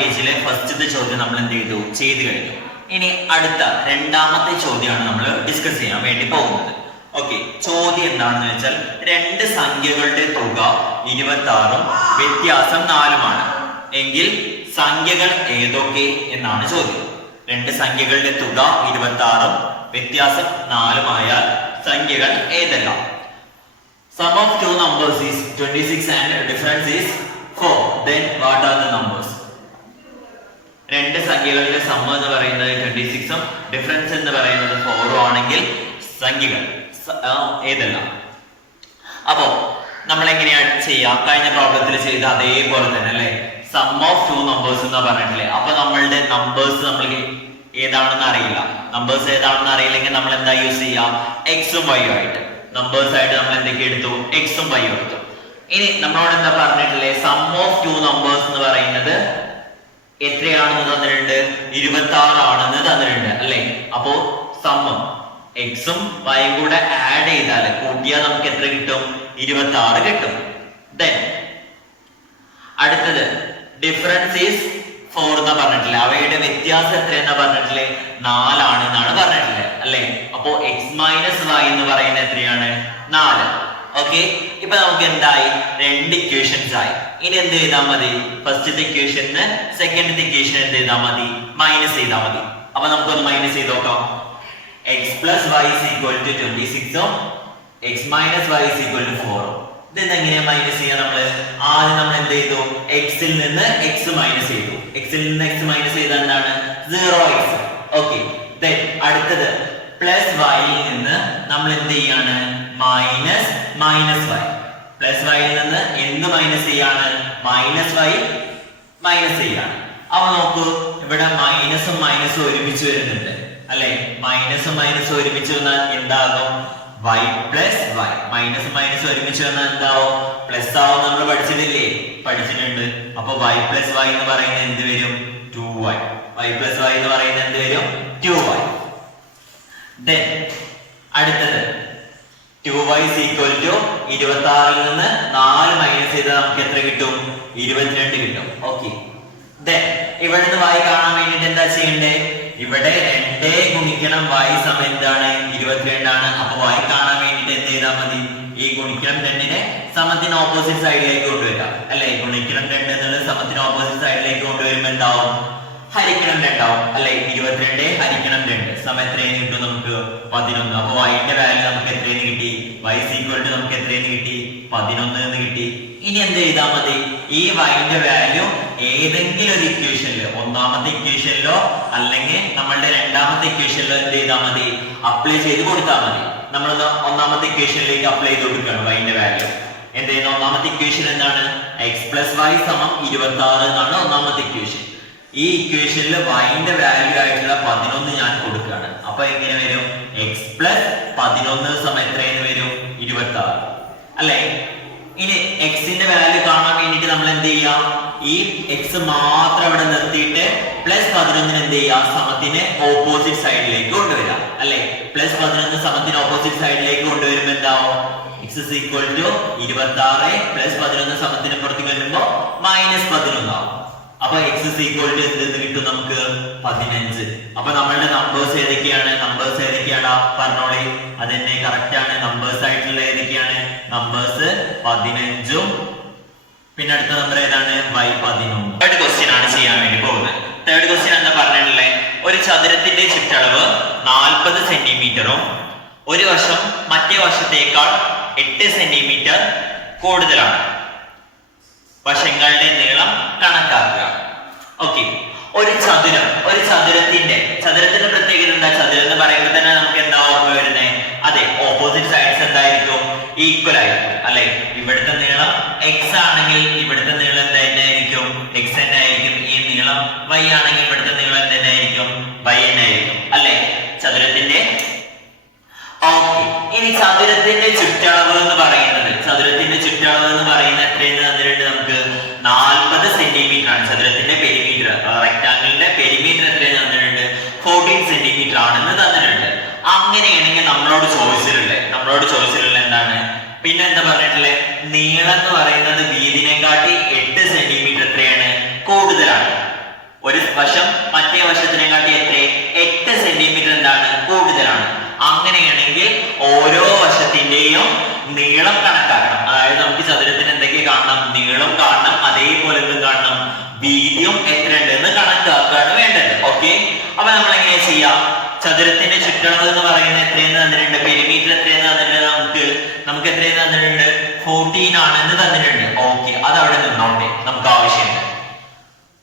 പേജിലെ ഫസ്റ്റത്തെ ചോദ്യം നമ്മൾ എന്ത് ചെയ്തു കഴിഞ്ഞു. ഇനി അടുത്ത രണ്ടാമത്തെ ചോദ്യമാണ് നമ്മൾ ഡിസ്കസ് ചെയ്യാൻ വേണ്ടി പോകുന്നത്. ഓക്കെ, ചോദ്യം എന്താണെന്ന് വെച്ചാൽ രണ്ട് സംഖ്യകളുടെ തുക 26-ഉം വ്യത്യാസം 4-മാണ് എങ്കിൽ സംഖ്യകൾ ഏതൊക്കെ എന്നാണ് ചോദ്യം. രണ്ട് സംഖ്യകളുടെ തുക 26-ഉം വ്യത്യാസം 4-മായാൽ സംഖ്യകൾ ഏതെല്ലാം? Sum of two numbers is 26 and difference is 4. Then what are the numbers? രണ്ട് സംഖ്യകളുടെ സം എന്ന് പറയുന്നത് 26ഉം ഡിഫറൻസ് എന്ന് പറയുന്നത് 4ഉം ആണെങ്കിൽ സംഖ്യകൾ ഏതെല്ലാം? അപ്പോ നമ്മൾ എങ്ങനെയാണ് ചെയ്യാം? കഴിഞ്ഞ പ്രോബ്ലത്തിൽ ചെയ്ത അതേപോലെ തന്നെ അല്ലെ, സം ഓഫ് ടു നമ്പേഴ്സ് എന്ന് പറഞ്ഞിട്ടില്ലേ. അപ്പൊ നമ്മളുടെ നമ്പേഴ്സ് നമ്മൾക്ക് ഏതാണെന്ന് അറിയില്ല. നമ്പേഴ്സ് ഏതാണെന്ന് അറിയില്ലെങ്കിൽ നമ്മൾ എന്താ യൂസ് ചെയ്യാം? എക്സും വൈയും ആയിട്ട്. നമ്പേഴ്സ് ആയിട്ട് നമ്മൾ എന്തൊക്കെ എടുത്തു? എക്സും വൈയും എടുത്തു. ഇനി നമ്മളോട് എന്താ പറഞ്ഞിട്ടില്ലേ? സം ഓഫ് ടു നമ്പേഴ്സ് എന്ന് പറയുന്നത് എത്രയാണെന്ന് തന്നിട്ടുണ്ട്? 26 ആണെന്ന് തന്നിട്ടുണ്ട് അല്ലെ. അപ്പോ സമ്മ് എക്സും വൈയും കൂടെ ആഡ് ചെയ്താൽ കൂട്ടിയാൽ നമുക്ക് എത്ര കിട്ടും? 26 കിട്ടും. ദെൻ അടുത്തത് ഡിഫറൻസ് ഈസ് 4 എന്ന് പറഞ്ഞിട്ടില്ല. അവയുടെ വ്യത്യാസം എത്രയെന്നാ പറഞ്ഞിട്ടില്ലേ? 4 ആണ് എന്നാണ് പറഞ്ഞിട്ടില്ലേ അല്ലെ. അപ്പോ എക്സ് മൈനസ് വൈ എന്ന് പറയുന്നത് എത്രയാണ്? 4. ഓക്കെ, ഇപ്പൊ നമുക്ക് എന്തായി? രണ്ട് ഇക്വേഷൻസ് ആയി. ഇനി എന്ത് ചെയ്താൽ മതി? ഫസ്റ്റത്തെ ഇക്വേഷന് സെക്കൻഡത്തെ ഇക്വേഷൻ എന്ത് ചെയ്താൽ മതി? മൈനസ് ചെയ്താൽ മതി. അപ്പൊ നമുക്കൊന്ന് മൈനസ് ചെയ്ത് നോക്കാം. X plus Y is equal to 26ഉം X minus Y is equal to 4ഉം. ഇതെന്തെങ്ങനെയാ മൈനസ് ചെയ്യാൻ? നമ്മള് ആദ്യം നമ്മൾ എന്ത് ചെയ്തു? എക്സിൽ നിന്ന് എക്സ് മൈനസ് ചെയ്തു. എക്സിൽ നിന്ന് എക്സ് മൈനസ് ചെയ്താൽ എന്താണ്? 0x. ഓക്കെ, അടുത്തത് പ്ലസ് വൈയിൽ നിന്ന് നമ്മൾ എന്ത് ചെയ്യാണ്? Minus Y. പ്ലസ് വൈയിൽ നിന്ന് എന്ത് മൈനസ് ചെയ്യാണ്? മൈനസ് വൈ മൈനസ് ചെയ്യാണ്. അപ്പൊ നോക്കൂ, ഇവിടെ മൈനസും മൈനസും ഒരുമിച്ച് വരുന്നുണ്ട് അല്ലെ. മൈനസും മൈനസും ഒരുമിച്ച് വന്നാൽ എന്താകും? y plus y. Minus minus ഒരുമിച്ച് വന്നാൽ എന്താവും? പ്ലസ് ആവും. നമ്മൾ പഠിച്ചിട്ടുണ്ട്. അപ്പൊ y പ്ലസ് വൈ എന്ന് പറയുന്നത് എന്ത് വരും? 2y. y പ്ലസ് വൈ എന്ന് പറയുന്നത് എന്ത് വരും? 2y. Then അടുത്തത് 2y is equal to 26ൽ നിന്ന് 4 മൈനസ് ചെയ്താൽ നമുക്ക് എത്ര കിട്ടും? 22 കിട്ടും. ഓക്കെ, then ഇവിടുന്ന് y കാണാൻ വേണ്ടിട്ട് എന്താ ചെയ്യണ്ടേ? ഇവിടെ 2 ഗുണിക്കണം y സമം എന്താണ്? 22 ആണ്. അപ്പൊ y കാണാൻ വേണ്ടിട്ട് എന്ത് ചെയ്താൽ മതി? ഈ ഗുണിക്കണം 2നെ സമത്തിന് ഓപ്പോസിറ്റ് സൈഡിലേക്ക് കൊണ്ടുവരിക അല്ലെ. ഗുണിക്കണം 2 എന്നുള്ളത് സമത്തിന് ഓപ്പോസിറ്റ് സൈഡിലേക്ക് കൊണ്ടുവരുമ്പോ എന്താവും? ഹരിക്കണം 2 ആവും അല്ലെ. 22 ഹരിക്കണം 2 സമം എത്രയെന്ന് കിട്ടും? നമുക്ക് 11. അപ്പൊ y-ന്റെ വാല്യൂ നമുക്ക് എത്രയെന്ന് കിട്ടി? y is equal to നമുക്ക് എത്രയെന്ന് കിട്ടി? 11 എന്ന് കിട്ടി. ഇനി എന്ത് ചെയ്താൽ മതി? ഈ y-ന്റെ വാല്യൂ ഏതെങ്കിലും ഒരു ഇക്വേഷനിലോ, ഒന്നാമത്തെ ഇക്വേഷനിലോ അല്ലെങ്കിൽ നമ്മളുടെ രണ്ടാമത്തെ ഇക്വേഷനിലോ എന്ത് ചെയ്താൽ മതി? അപ്ലൈ ചെയ്ത് കൊടുത്താൽ മതി. നമ്മൾ ഒന്നാമത്തെ ഇക്വേഷനിലേക്ക് അപ്ലൈ ചെയ്ത് കൊടുക്കുകയാണ് y-ന്റെ വാല്യൂ. എന്ത് ചെയ്യുന്ന? ഒന്നാമത്തെ ഇക്വേഷൻ എന്താണ്? എക്സ് പ്ലസ് വൈ സമം 26 എന്നാണ് ഒന്നാമത്തെ ഇക്വേഷൻ. ഈ ഇക്വേഷനിൽ y-ന്റെ വാല്യൂ ആയിട്ടുള്ള 11 ഞാൻ കൊടുക്കുകയാണ്. അപ്പൊ എങ്ങനെ വരും? എക്സ് പ്ലസ് 11 സമം എത്രയെന്ന് വരും? 26 അല്ലെ. ഇനി എക്സിന്റെ വാല്യൂ കാണാൻ വേണ്ടിട്ട് നമ്മൾ എന്ത് ചെയ്യാം? ഈ എക്സ് മാത്രം ഇവിടെ നിർത്തിയിട്ട് പ്ലസ് 11 എന്ത് ചെയ്യാം? സമത്തിന് ഓപ്പോസിറ്റ് സൈഡിലേക്ക് കൊണ്ടുവരാം അല്ലെ. പ്ലസ് 11 സമത്തിന് ഓപ്പോസിറ്റ് സൈഡിലേക്ക് കൊണ്ടുവരുമ്പോ എന്താവും? x is equal to 26 plus 11 സമത്തിന് പുറത്തേക്ക് വരുമ്പോ മൈനസ് 11 ആവും. അപ്പൊ x is equal to എന്ത് കിട്ടും? നമുക്ക് 15. അപ്പൊ നമ്മളുടെ നമ്പേഴ്സ് ഏതൊക്കെയാണ്? പറഞ്ഞോളി. അതെന്നെ കറക്റ്റ് ആണ്. നമ്പേഴ്സ് ആയിട്ടുള്ള ഏതൊക്കെയാണ്? നമ്പേഴ്സ് 15ഉം പിന്നെ അടുത്ത നമ്പർ ഏതാണ്? y11. തേർഡ് ക്വസ്റ്റ്യൻ ആണ് ചെയ്യാൻ വേണ്ടി പോകുന്നത്. തേർഡ് ക്വസ്റ്റ്യൻ എന്താ പറഞ്ഞിട്ടുള്ളത്? ഒരു ചതുരത്തിന്റെ ചുറ്റളവ് 40 സെന്റിമീറ്ററും ഒരു വശം മറ്റേ വശത്തേക്കാൾ 8 സെന്റിമീറ്റർ കൂടുതലാണ്. വശങ്ങളുടെ നീളം കണക്കാക്കുക. ഓക്കെ, ഒരു ചതുരത്തിന്റെ പ്രത്യേകത എന്താ? ചതുരം എന്ന് പറയുമ്പോൾ തന്നെ നമുക്ക് എന്താ ഓർമ്മ വരുന്നത്? അതെ, ഓപ്പോസിറ്റ് സൈഡ്സ് എന്തായിരിക്കും? ഈക്വൽ ആയിരിക്കും അല്ലെ. ഇവിടുത്തെ നീളം എക്സ് ആണെങ്കിൽ ഇവിടുത്തെ നീളം എന്തായിരിക്കും? എക്സ് തന്നെ ആയിരിക്കും. ഈ നീളം വൈ ആണെങ്കിൽ ഇവിടുത്തെ നീളം എന്തായിരിക്കും? വൈ തന്നെ ആയിരിക്കും അല്ലെ. ചതുരത്തിന്റെ ഓക്കെ, ഇനി ചതുരത്തിന്റെ ചുറ്റളവ് എന്ന് പറയുന്നത് എത്രയെന്ന് തന്നിട്ടുണ്ട്? നമുക്ക് 40 സെന്റിമീറ്റർ ആണ്. ചതുരത്തിന്റെ പെരിമീറ്റർ, റെക്ടാങ്കിളിന്റെ പെരിമീറ്റർ എത്രയെന്ന് തന്നിട്ടുണ്ട്? 14 സെന്റിമീറ്റർ ആണെന്ന് തന്നിട്ടുണ്ട്. അങ്ങനെയാണെങ്കിൽ നമ്മളോട് ചോദിച്ചിട്ടുള്ള എന്താണ്? പിന്നെ എന്താ പറഞ്ഞിട്ടുള്ളത്? നീളം എന്ന് പറയുന്നത് വീതിനെക്കാട്ടി 8 സെന്റിമീറ്റർ എത്രയാണ്? കൂടുതലാണ്. വശം മറ്റേ വശത്തിനെക്കാട്ടി എത്ര 8 സെന്റിമീറ്റർ എന്താണ് കൂടുതലാണ്. അങ്ങനെയാണെങ്കിൽ ഓരോ വശത്തിന്റെയും നീളം കണക്കാക്കണം. അതായത് നമുക്ക് ചതുരത്തിന് എന്തൊക്കെ കാണണം? നീളം കാണണം, അതേപോലെ എന്തും കാണണം, വീതിയും എത്ര ഉണ്ടെന്ന് കണക്കാക്കുകയാണ് വേണ്ടത്. ഓക്കെ, അപ്പൊ നമ്മൾ എങ്ങനെയാ ചെയ്യാം? ചതുരത്തിന്റെ ചുറ്റളവ് എന്ന് പറയുന്നത് എത്രയെന്ന് തന്നിട്ടുണ്ട്, പെരിമീറ്റർ എത്രയെന്ന് തന്നിട്ടുണ്ട്, നമുക്ക് എത്രയെന്ന് തന്നിട്ടുണ്ട്, 14 ആണെന്ന് തന്നിട്ടുണ്ട്. ഓക്കെ, അത് അവിടെ നിന്നോട്ടെ, നമുക്ക് ആവശ്യമുണ്ട്.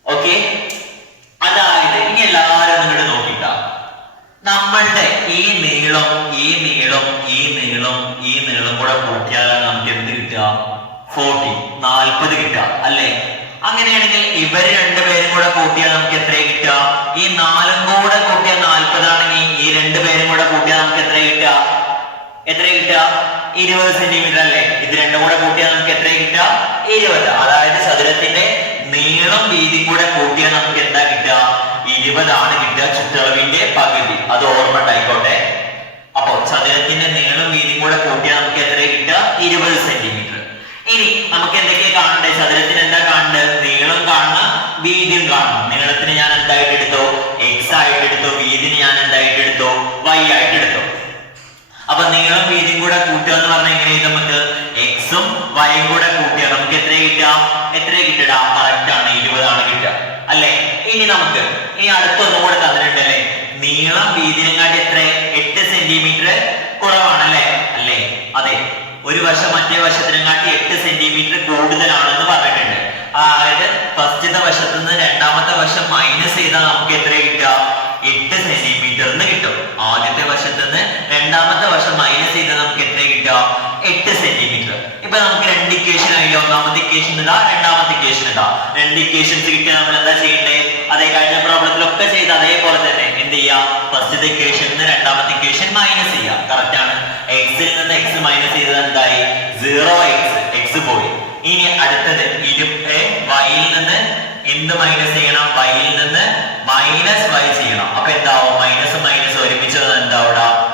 ഓക്കെ, അതായത് ഇനി എല്ലാവരും നിങ്ങളുടെ നോക്കിട്ട നമ്മളുടെ ഈ നീളം കൂടെ കൂട്ടിയാലാണ് നമുക്ക് എന്ത് കിട്ടുക? 40 കിട്ടുക അല്ലെ? അങ്ങനെയാണെങ്കിൽ ഇവര് രണ്ടുപേരും കൂടെ കൂട്ടിയാൽ നമുക്ക് എത്ര കിട്ടുക? ഈ 4 കൂടെ കൂട്ടിയാൽ 40 ആണെങ്കിൽ ഈ രണ്ടുപേരും കൂടെ കൂട്ടിയാൽ നമുക്ക് എത്ര കിട്ടുക? 20 സെന്റിമീറ്റർ അല്ലേ? ഇത് രണ്ടും കൂടെ കൂട്ടിയാൽ നമുക്ക് എത്ര കിട്ടുക? 20. അതായത് ചതുരത്തിന്റെ നീളം വീതി കൂടെ കൂട്ടിയാൽ നമുക്ക് എന്താ കിട്ടുക? 20 ആണ് കിട്ടുക, ചുറ്റളവിന്റെ പകുതി. അത് ഓർമ്മ ഉണ്ടായിക്കോട്ടെ. അപ്പൊ ചതുരത്തിന്റെ നീളം വീതി കൂടെ കൂട്ടിയാൽ നമുക്ക് എത്ര കിട്ടുക? 20 സെന്റിമീറ്റർ. ഇനി നമുക്ക് എന്തൊക്കെയാ കാണണ്ടേ? ചതുരത്തിന് എന്താ കാണേണ്ടത്? നീളം കാണണം, വീതിയും കാണണം. നീളത്തിന് ഞാൻ എന്തായിട്ട് എടുത്തു? x ആയിട്ട് എടുത്തു. വീതിന് ഞാൻ എന്തായിട്ട് എടുത്തു? y ആയിട്ട് എടുത്തു. അപ്പൊ നീളം വീതിയും കൂടെ കൂട്ടുക എന്ന് പറഞ്ഞാൽ എങ്ങനെയാ? നമുക്ക് എക്സും വൈയും കൂടെ കൂട്ടിയാൽ നമുക്ക് എത്ര കിട്ടുക? കറക്റ്റ് ആണ്, 20 ആണ് കിട്ടുക അല്ലെ? ഇനി നമുക്ക് അടുത്തൊന്നും കൂടെ തന്നിട്ടുണ്ടല്ലേ, നീളം വീതിനെക്കാട്ടി എത്ര? 8 സെന്റിമീറ്റർ കുറവാണല്ലേ? അല്ലേ? അതെ, ഒരു വശം മറ്റേ വശത്തിനെക്കാട്ടി 8 സെന്റിമീറ്റർ കൂടുതലാണെന്ന് പറഞ്ഞിട്ടുണ്ട്. അതായത് ഫസ്റ്റത്തെ വശത്ത് നിന്ന് രണ്ടാമത്തെ വശം മൈനസ് ചെയ്താൽ നമുക്ക് എത്ര കിട്ടുക? 8 സെന്റിമീറ്റർ കിട്ടും. ആദ്യത്തെ വശത്ത് നിന്ന് രണ്ടാമത്തെ വശം മൈനസ് ചെയ്താൽ നമുക്ക് എത്ര കിട്ടുക? 8 സെന്റിമീറ്റർ. ഇപ്പൊ നമുക്ക് രണ്ട് ഇക്വേഷൻ ആയില്ല. ഒന്നാമത്തെ ഇക്വേഷൻ ഇതാ, രണ്ടാമത്തെ ഇക്വേഷൻ ഇതാ. രണ്ട് ഇക്വേഷൻസ് കിട്ടിയാൽ നമ്മൾ എന്താ ചെയ്യണ്ടേ? അതേ കഴിഞ്ഞ പ്രോബ്ലത്തിലൊക്കെ ചെയ്ത് അതേപോലെ തന്നെ എന്ത് ചെയ്യാം? ഫസ്റ്റത്തെ ഇക്വേഷൻ നിന്ന് രണ്ടാമത്തെ ഇക്വേഷൻ മൈനസ് ചെയ്യാം. കറക്റ്റ് ആണ്. എക്സിൽ നിന്ന് എക്സ് മൈനസ് ചെയ്തത് എന്തായി? 0x, എക്സ് പോയി. ഇനി അടുത്തത് വൈയിൽ നിന്ന് എന്ത് മൈനസ് ചെയ്യണം? വൈയിൽ നിന്ന് മൈനസ് വൈ ചെയ്യണം. അപ്പൊ എന്താവും? മൈനസ് മൈനസ് ഒരുമിച്ച് എന്താ?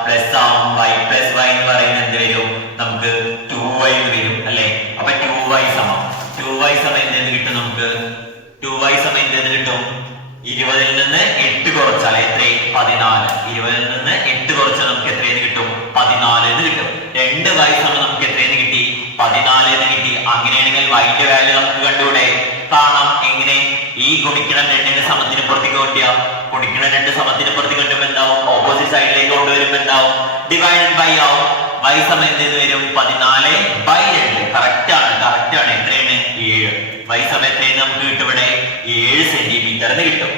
പ്ലസ് ആവും. വൈ പ്ലസ് വൈ എന്ന് പറയുന്നത് എന്ത് വരും? നമുക്ക് 2y എന്ന് വരും അല്ലെ? അപ്പൊ 2y സമം എന്തെന്ന് കിട്ടും? നമുക്ക് 2y സമം എന്തെന്ന് കിട്ടും? 20ൽ നിന്ന് 8 കുറച്ചാൽ എത്ര? 14. 20ൽ നിന്ന് 8 കുറച്ചാൽ നമുക്ക് എത്രയെന്ന് കിട്ടും? 14 എന്ന് കിട്ടും. 2y സമം നമുക്ക് എത്രയെന്ന് കിട്ടി? 14 എന്ന് കിട്ടി. അങ്ങനെയാണെങ്കിൽ വൈന്റെ വാല്യൂ നമുക്ക് കണ്ടുകൂടെ? കാണാം. എങ്ങനെ? ഈ ഗുണിക്കണം 2ന്റെ സമത്തിന് പുറത്തേക്ക് കൊണ്ടുപോയാ ഗുണിക്കണം 2 സമത്തിന് പുറത്തേക്ക് കൊണ്ടുവരുമ്പോൾ എന്താവും? ഓപ്പോസിറ്റ് സൈഡിലേക്ക് കൊണ്ടുവരുമ്പോൾ എന്താവും? ഡിവൈഡഡ് ബൈ ആവും. y സമം എന്തെന്ന് വരും? 14/2. കറക്റ്റ് ആണ്. എത്രയാണ്? 7. y സമം എത്രയെന്ന് നമുക്ക് കിട്ടും? ഇവിടെ 7 സെന്റിമീറ്റർ എന്ന് കിട്ടും.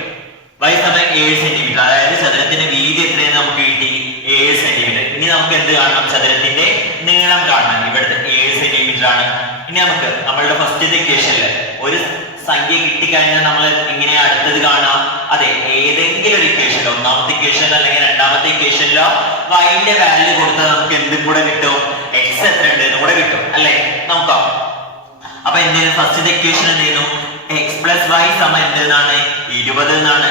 y സമം 7 സെന്റിമീറ്റർ. അതായത് ചതുരത്തിന്റെ വീതി എത്രയെന്ന് നമുക്ക് കിട്ടി? 7 സെന്റിമീറ്റർ. ഇനി നമുക്ക് എന്ത് കാണണം? ചതുരത്തിന്റെ നീളം കാണണം. ഇവിടുത്തെ 7 സെന്റിമീറ്റർ ആണ്. ഇനി നമുക്ക് നമ്മളുടെ ഫസ്റ്റത്തെ ഇക്വേഷനിൽ ഒരു സംഖ്യ കിട്ടിക്കഴിഞ്ഞാൽ നമ്മൾ എങ്ങനെയാ അടുത്തത് കാണാം? അതെ, ഏതെങ്കിലും ഒരു ഇക്വേഷനിലോ, ഒന്നാമത്തെ ഇക്വേഷനിലോ അല്ലെങ്കിൽ രണ്ടാമത്തെ ഇക്വേഷനിലോ വൈന്റെ വാല്യൂ കൊടുത്താൽ നമുക്ക് എന്തും കൂടെ കിട്ടും? എക്സ് എത്ര ഉണ്ട് എന്ന് കൂടെ കിട്ടും അല്ലെ? നോക്കാം. അപ്പൊ എന്ത് ചെയ്യുന്നു? ഫസ്റ്റത്തെ ഇക്വേഷൻ എന്ത് ചെയ്യുന്നു? എക്സ് പ്ലസ് വൈ സമം എന്തെന്നാണ്? 20 എന്നാണ്.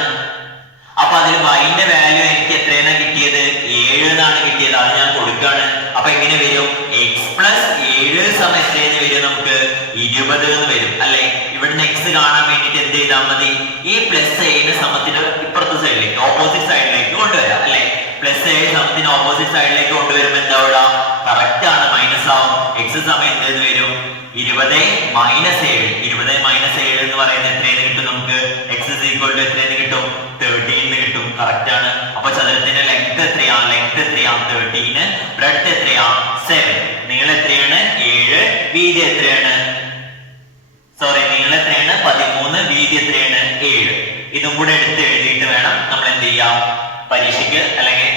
അപ്പൊ അതിൽ വൈന്റെ വാല്യൂ എനിക്ക് എത്രയാണ് കിട്ടിയത്? 7 എന്നാണ് കിട്ടിയത്. അത് ഞാൻ കൊടുക്കാണ്. അപ്പൊ എങ്ങനെ വരും? എക്സ് പ്ലസ് 7 സമം എത്രയെന്ന് വരും? നമുക്ക് 20 എന്ന് വരും അല്ലെ? ഇവിടുന്ന് എക്സ് കാണാൻ വേണ്ടിട്ട് എന്ത് ചെയ്താൽ മതി? ഈ പ്ലസ് 7 സമത്തിന് ഇപ്പുറത്തെ സൈഡിലേക്ക്, ഓപ്പോസിറ്റ് സൈഡിലേക്ക് കൊണ്ടുവരാം അല്ലെ? പ്ലസ് 7 സമത്തിന് ഓപ്പോസിറ്റ് സൈഡിലേക്ക് കൊണ്ടുവരുമ്പോൾ എന്താ? കറക്റ്റ് ആണ്, മൈനസ് ആവും. എക്സ് സമയം എന്തെന്ന് വരും? 20 - 7. 20 - 7 എന്ന് പറയുന്നത് എത്രയെന്ന് കിട്ടും? നമുക്ക് എക്സ് എത്രയെന്ന് കിട്ടും? 13 എന്ന് കിട്ടും. കറക്റ്റ് ആണ്. അപ്പൊ ചതുരത്തിന്റെ ലെങ്ത് എത്രയാ? 13. ബ്രെഡ്ത്ത് എത്രയാ? 7. നീളം എത്രയാണ്? 7. വീതി എത്രയാണ്? നീളം എത്രയാണ്? 13. വീതി എത്രയാണ്? 7. ഇതും കൂടെ എടുത്ത് എഴുതിയിട്ട് വേണം നമ്മൾ എന്ത് ചെയ്യാം? പരീക്ഷയ്ക്ക് അല്ലെങ്കിൽ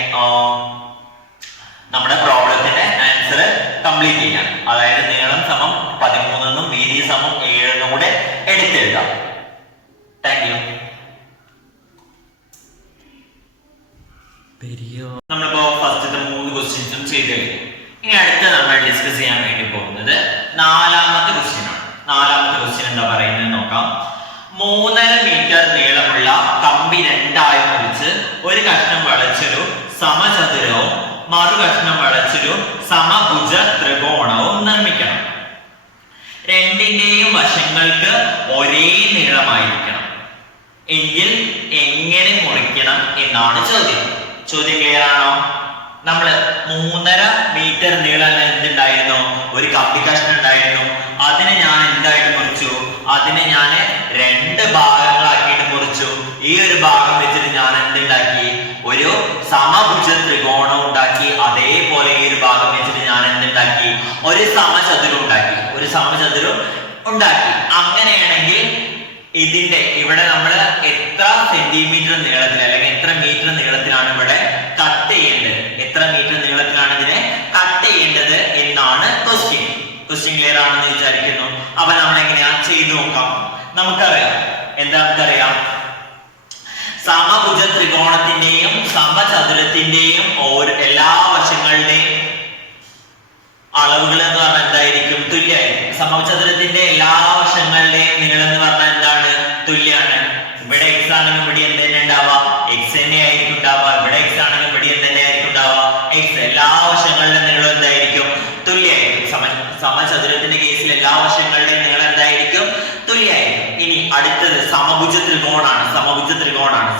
നമ്മുടെ പ്രോബ്ലത്തിന്റെ ആൻസർ കംപ്ലീറ്റ് ചെയ്യാൻ. അതായത് നീളം സമം 13 എന്നും വീതി സമം 7 എന്നും കൂടെ എടുത്തെഴുതാം. Thank you. നമ്മളിപ്പോ ഫസ്റ്റത്തെ 3 ക്വസ്റ്റ്യൻസും ചെയ്ത് കഴിഞ്ഞു. ഇനി അടുത്ത നമ്മൾ ഡിസ്കസ് ചെയ്യാൻ വേണ്ടി പോകുന്നത് 4ാമത്തെ ക്വസ്റ്റ്യൻ ആണ്. 4ാമത്തെ ക്വസ്റ്റ്യൻ എന്താ പറയുന്നത് നോക്കാം. 3.5 മീറ്റർ നീളമുള്ള കമ്പി രണ്ടായി മുറിച്ച് ഒരു കഷ്ണം വളച്ചൊരു സമചതുരവും മറു കഷ്ണം വളച്ചൊരു സമഭുജ ത്രികോണവും നിർമ്മിക്കണം. രണ്ടിന്റെയും വശങ്ങൾക്ക് ഒരേ നീളമായിരിക്കണം. എങ്കിൽ എങ്ങനെ മുറിക്കണം എന്നാണ് ചോദ്യം. ചോദ്യം ക്ലിയർ ആണോ? നമ്മള് 3.5 മീറ്റർ നീളമുള്ള എന്തുണ്ടായിരുന്നു? ഒരു കമ്പി കഷ്ണം ഉണ്ടായിരുന്നു. അതിനെ ഞാൻ എന്തായിട്ട് മുറിച്ചു? അതിനെ ഞാൻ 2 ഭാഗങ്ങളാക്കിയിട്ട് മുറിച്ചു. ഈ ഒരു ഭാഗം വെച്ചിട്ട് ഞാൻ എന്തുണ്ടാക്കി? ഒരു സമഭുജ ത്രികോണം ഉണ്ടാക്കി. അതേപോലെ ഈ ഒരു ഭാഗം വെച്ചിട്ട് ഞാൻ എന്തുണ്ടാക്കി? ഒരു സമചതുരം ഉണ്ടാക്കി. അങ്ങനെയാണെങ്കിൽ ഇതിന്റെ ഇവിടെ നമ്മൾ എത്ര സെന്റിമീറ്റർ നീളത്തിൽ അല്ലെങ്കിൽ എത്ര മീറ്റർ നീളത്തിലാണ് ഇവിടെ കട്ട് ചെയ്യേണ്ടത്? എത്ര മീറ്റർ നീളത്തിലാണ് ഇതിനെ കട്ട് ചെയ്യേണ്ടത് എന്നാണ് ക്വസ്റ്റ്യൻ. ക്ലിയർ ആണെന്ന് വിചാരിക്കുന്നു. അപ്പൊ നമ്മൾ എങ്ങനെയാ ചെയ്തു നോക്കാം. നമുക്കറിയാം, എന്താ നമുക്കറിയാം, സമഭുജ ത്രികോണത്തിന്റെയും സമചതുരത്തിന്റെയും എല്ലാ വശങ്ങളുടെയും അളവുകൾ എന്ന് പറഞ്ഞാൽ എന്തായിരിക്കും? തുല്യമായിരിക്കും. സമചതുരത്തിന്റെ എല്ലാ വശങ്ങളുടെയും നീളം എന്ന് പറഞ്ഞാൽ എന്താണ്? തുല്യാണ്. ഇവിടെ എക്സ് ആണെങ്കിൽ ഇവിടെ എന്ത് തന്നെ ഉണ്ടാവുക? എക്സ് തന്നെ ആയിരിക്കും ഉണ്ടാവുക. ഇവിടെ എക്സ് ആണെങ്കിൽ ഇവിടെ എന്ത് തന്നെ ആയിരിക്കും ഉണ്ടാവുക? എക്സ്. എല്ലാ വശങ്ങളുടെ നീളം എന്തായിരിക്കും? തുല്യമായിരിക്കും. സമചതുരത്തിന്റെ കേസിൽ എല്ലാ വശങ്ങളുടെയും നീളം എന്തായിരിക്കും? തുല്യമായിരിക്കും. ഇനി അടുത്തത് സമഭുജ ത്രികോണാണ്.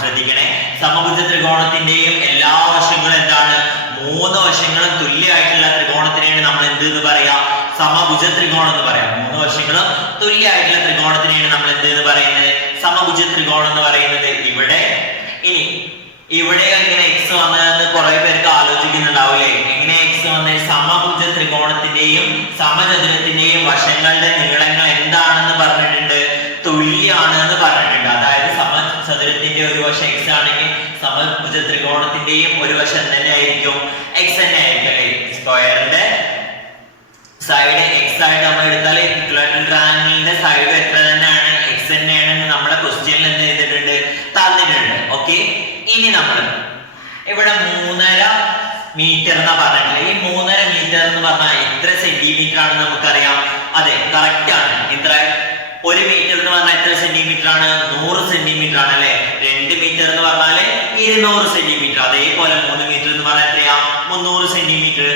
ശ്രദ്ധിക്കണേ, സമഭുജ ത്രികോണത്തിന്റെയും എല്ലാ വശങ്ങളും എന്താണ്? 3 വശങ്ങളും തുല്യമായിട്ടുള്ള ത്രികോണത്തിനെയാണ് നമ്മൾ എന്ത് പറയാ? സമഭുജ ത്രികോണം എന്ന് പറയാം. 3 വശങ്ങളും തുല്യമായിട്ടുള്ള ത്രികോണത്തിനെയാണ് നമ്മൾ എന്ത് പറയുന്നത്? സമഭുജ ത്രികോണം എന്ന് പറയുന്നത്. ഇവിടെ എങ്ങനെ എക്സ് വന്നതെന്ന് കുറെ പേർക്ക് ആലോചിക്കുന്നുണ്ടാവില്ലേ? എങ്ങനെ എക്സ് വന്നത്? സമഭുജ ത്രികോണത്തിന്റെയും സമചതുരത്തിന്റെയും വശങ്ങളുടെ നീളങ്ങൾ എന്താണെന്ന് പറഞ്ഞിട്ടുണ്ട്? തുല്യാണ് എന്ന് പറഞ്ഞിട്ടുണ്ട്. അതായത് സമചതുരത്തിന്റെ ഒരു വശം എക്സ് ആണെങ്കിൽ സമഭുജ ത്രികോണത്തിന്റെയും ഒരു വശം തന്നെ ആയിരിക്കും? എക്സ് തന്നെ ആയിരിക്കും അല്ലേ? സ്ക്വയറിന്റെ സൈഡ് എക്സ് ആയിട്ട് നമ്മൾ എടുത്താൽ ഇക്വലാറ്ററൽ ട്രയാങ്കിളിന്റെ സൈഡ് എത്ര തന്നെയാണ്? എക്സ് തന്നെയാണെന്ന് നമ്മളെ ക്വസ്റ്റ്യനിൽ എന്ത് ചെയ്തിട്ടുണ്ട്? തന്നിട്ടുണ്ട്. ഓക്കെ, ഇനി നമ്മൾ ഇവിടെ 3.5 മീറ്റർ എന്ന് പറഞ്ഞിട്ടില്ല. ഈ 3.5 മീറ്റർ എന്ന് പറഞ്ഞാൽ എത്ര സെന്റിമീറ്റർ ആണെന്ന് നമുക്കറിയാം. അതെ, കറക്റ്റ് ആണ്. എത്ര? 1 മീറ്റർ എന്ന് പറഞ്ഞാൽ എത്ര സെന്റിമീറ്റർ ആണ്? 100 സെന്റിമീറ്റർ ആണ് അല്ലെ? 2 മീറ്റർ എന്ന് പറഞ്ഞാല് 200 സെന്റിമീറ്റർ. അതേപോലെ 3 മീറ്റർ എന്ന് പറഞ്ഞാൽ എത്രയാ? 300 സെന്റിമീറ്റർ.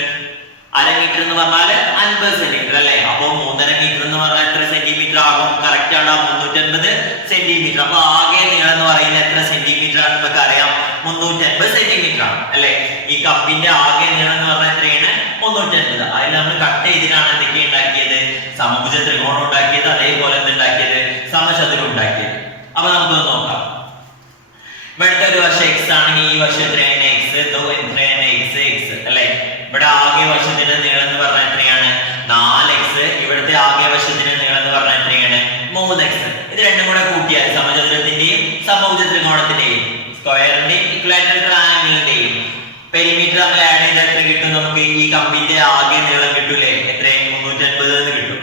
അര മീറ്റർ എന്ന് പറഞ്ഞാല് 50 സെന്റിമീറ്റർ അല്ലെ? അപ്പൊ 3.5 മീറ്റർ എന്ന് പറഞ്ഞാൽ എത്ര സെന്റിമീറ്റർ ആകും? കറക്റ്റ് ആണ്, 350 സെന്റിമീറ്റർ. അപ്പൊ ആകെ നീളം എന്ന് പറയുന്നത് എത്ര സെന്റിമീറ്റർ ആണ് നമുക്ക് അറിയാം? 350 സെന്റിമീറ്റർ ആണ് അല്ലെ? ഈ കപ്പിന്റെ ആകെ നീളം എന്ന് പറഞ്ഞാൽ എത്രയാണ്? 350. അതിൽ നമ്മൾ കട്ട് ചെയ്തിട്ടാണ് എന്തൊക്കെ ഉണ്ടാക്കിയത്? സമഭുജ ത്രികോണം ഉണ്ടാക്കിയത്. അതേപോലെ എന്തുണ്ടാക്കിയത്? സമചതുരം ഉണ്ടാക്കിയത്. അപ്പൊ നമുക്കൊന്ന് നോക്കാം. ഇവിടുത്തെ ഒരു വശം എക്സ് ആണെങ്കിൽ ഈ വശം എത്രയാണ്? എക്സ്. എത്രയാണ്? എക്സ് അല്ലെ? ഇവിടെ ആകെ വശത്തിന്റെ നീളം എന്ന് പറഞ്ഞാൽ എത്രയാണ്? 4x. ഇവിടുത്തെ ആകെ വശത്തിന്റെ നീളം എന്ന് പറഞ്ഞാൽ എത്രയാണ്? 3x. ഇത് രണ്ടും കൂടെ കൂട്ടിയാൽ സമചതുരത്തിന്റെയും സമഭുജ ത്രികോണത്തിന്റെയും സ്ക്വയറിന്റെയും ഇക്വലാറ്ററൽ ട്രയാങ്കിളിന്റെയും പെരിമീറ്റർ നമ്മൾ ആഡ് ചെയ്താൽ എത്ര കിട്ടും? നമുക്ക് ഈ കമ്പിന്റെ ആകെ നീളം കിട്ടൂലേ? എത്രയും 350 എന്ന് കിട്ടും.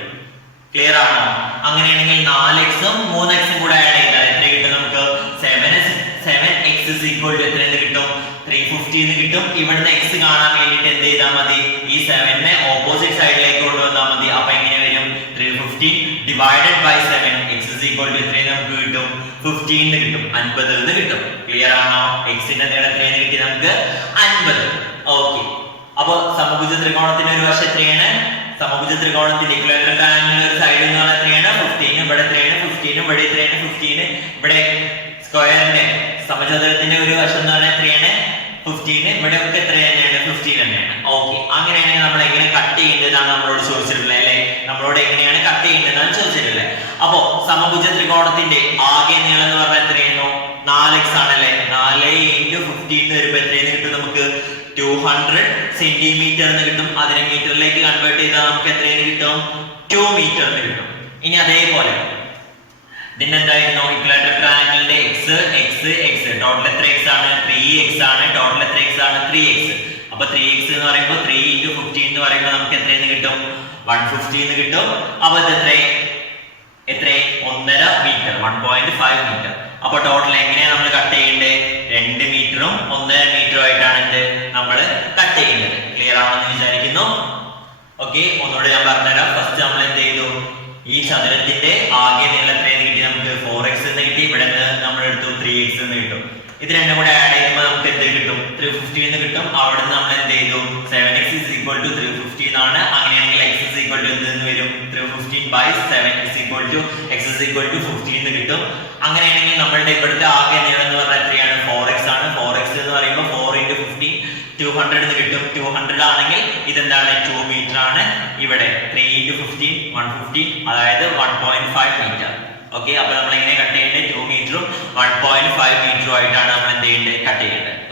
ക്ലിയർ ആണോ? അങ്ങനെയാണെങ്കിൽ 4x-ഉം 3x-ഉം കൂടെ ആഡ് ചെയ്താൽ എത്ര കിട്ടും? നമുക്ക് 7x എത്രയെന്ന് കിട്ടും? 350 എന്ന് കിട്ടും. ഇവിടുന്ന് x കാണാൻ വേണ്ടിട്ട് എന്ത് ചെയ്താൽ മതി? ഈ 7-നെ ഓപ്പോസിറ്റ് സൈഡിലേക്ക് കൊണ്ടുവന്നാൽ മതി. അപ്പൊ എങ്ങനെ വരും? 350 ഡിവൈഡഡ് ബൈ 7 x എത്രയെന്ന് നമുക്ക് കിട്ടും? 15 എന്ന് കിട്ടും. 50 എന്ന് കിട്ടും. ക്ലിയർ ആണോ? x-ന്റെ നീളം എത്രയെന്ന് കിട്ടി? നമുക്ക് 50. ഓക്കെ, അപ്പൊ സമഭുജ ത്രികോണത്തിന്റെ ഒരു വശം എത്രയാണ്? സമഭുജ ത്രികോണത്തിന്റെ ഇക്വലാറ്ററൽ ട്രയാങ്കിളിന്റെ ഒരു സൈഡ് എന്ന് പറഞ്ഞാൽ എത്രയാണ്? 15. ഇവിടെ എത്രയാണ്? 15. ഇവിടെ എത്രയാണ്? 15. ഇവിടെ സ്ക്വയറിന്റെ സമചതുരത്തിന്റെ ഒരു വശം എന്ന് പറഞ്ഞാൽ എത്രയാണ്? 15. ഇവിടെ ഒക്കെ എത്ര തന്നെയാണ്? 15 തന്നെയാണ്. ഓക്കെ, അങ്ങനെയാണെങ്കിൽ നമ്മൾ എങ്ങനെ കട്ട് ചെയ്യേണ്ടതാണ് നമ്മളോട് ചോദിച്ചിട്ടുള്ളത് അല്ലെ? നമ്മളോട് എങ്ങനെയാണ് കട്ട് ചെയ്യേണ്ടതാണ് ചോദിച്ചിട്ടുള്ളത്. അപ്പോ സമഭുജ ത്രികോണത്തിന്റെ ആകെ നീളം എന്ന് പറഞ്ഞാൽ എത്രയായിരുന്നു? 4x ആണല്ലേ? 4 × 15 വരുമ്പോ എത്രയെന്ന് കിട്ടും? നമുക്ക് 200 സെന്റിമീറ്റർ എന്ന് കിട്ടും. അതിനെ മീറ്ററിലേക്ക് കൺവേർട്ട് ചെയ്താൽ നമുക്ക് എത്രയെന്ന് കിട്ടും? 2 മീറ്റർ എന്ന് കിട്ടും. ഇനി അതേപോലെ ഇതിന്റെ എന്തായിരുന്നു? ഇക്വലാറ്ററൽ ട്രയാങ്കിളിന്റെ x ടോട്ടൽ എത്ര x ആണ്? 3x ആണ്. ടോട്ടൽ എത്ര x ആണ്? 3x. അപ്പൊ 3x എന്ന് പറയുമ്പോൾ 3 × 15 എന്ന് പറയുമ്പോൾ നമുക്ക് എത്രയെന്ന് കിട്ടും? 150 എന്ന് കിട്ടും. അപ്പൊ ഇത് എത്ര? 1.5 മീറ്റർ, 1.5 മീറ്റർ. അപ്പൊ ടോട്ടൽ എങ്ങനെയാണ് നമ്മൾ കട്ട് ചെയ്യേണ്ടത്? 2 മീറ്ററും 1.5 മീറ്ററും ആയിട്ടാണ് ഇത് നമ്മൾ കട്ട് ചെയ്യുന്നത്. ക്ലിയർ ആണെന്ന് വിചാരിക്കുന്നു. ഓക്കെ, ഒന്നുകൂടെ ഞാൻ പറഞ്ഞുതരാം. ഫസ്റ്റ് നമ്മൾ എന്ത് ചെയ്തു? ഈ ചതുരത്തിന്റെ ആകെ നീളം എത്രയെന്ന് കിട്ടി? നമുക്ക് 4x എന്ന് കിട്ടി. ഇവിടെ നമ്മൾ എടുത്തു 3x എന്ന് കിട്ടും. ഇത് രണ്ടും കൂടെ ആഡ് ചെയ്യുമ്പോൾ നമുക്ക് എന്ത് കിട്ടും? 350 എന്ന് കിട്ടും. അവിടെ നിന്ന് നമ്മൾ എന്ത് ചെയ്തു? 7x 350 എന്നാണ്. അങ്ങനെയാണെങ്കിൽ x എന്തെന്ന് വരും? 350 / 7 x 15 എന്ന് കിട്ടും. അങ്ങനെയാണെങ്കിൽ നമ്മളുടെ ഇവിടെ ഇവിടുത്തെ ആകെ നീളം എന്ന് പറഞ്ഞാൽ എത്രയാണ് 4x ആണ്. 4x എന്ന് പറയുമ്പോൾ 4 × 15 200 എന്ന് കിട്ടും. 200 ആണെങ്കിൽ ഇതെന്താണ് 2 മീറ്റർ ആണ്. ഇവിടെ 3 × 15 150 അതായത് 1.5 മീറ്റർ. ഓക്കെ, അപ്പൊ നമ്മൾ എങ്ങനെ കട്ട് ചെയ്യേണ്ടത്? 2 മീറ്ററും 1.5 മീറ്ററും ആയിട്ടാണ് നമ്മൾ എന്ത് ചെയ്യേണ്ടത്? കട്ട് ചെയ്യേണ്ടത്.